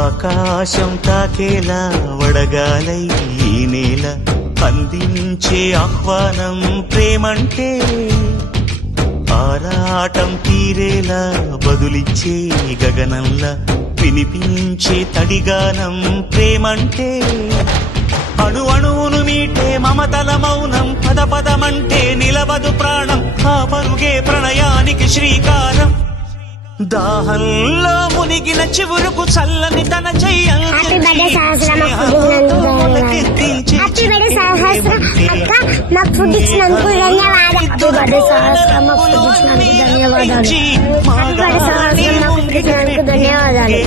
ఆకాశం తాకేలా వడగాలై ఈ నేల అందించే ఆహ్వానం ప్రేమంటే, ఆరాటం తీరేలా బదులిచ్చే గగనంలా వినిపించే తడిగానం ప్రేమంటే, అణు అణువును మీటే మమతల మౌనం పద పదమంటే నిలవదు ప్రాణం, ఆ పరుగే ప్రణయానికి శ్రీకారం. దాహంలో మునిగిన చివురుకు చల్లని తన ధన్యవాదాలు.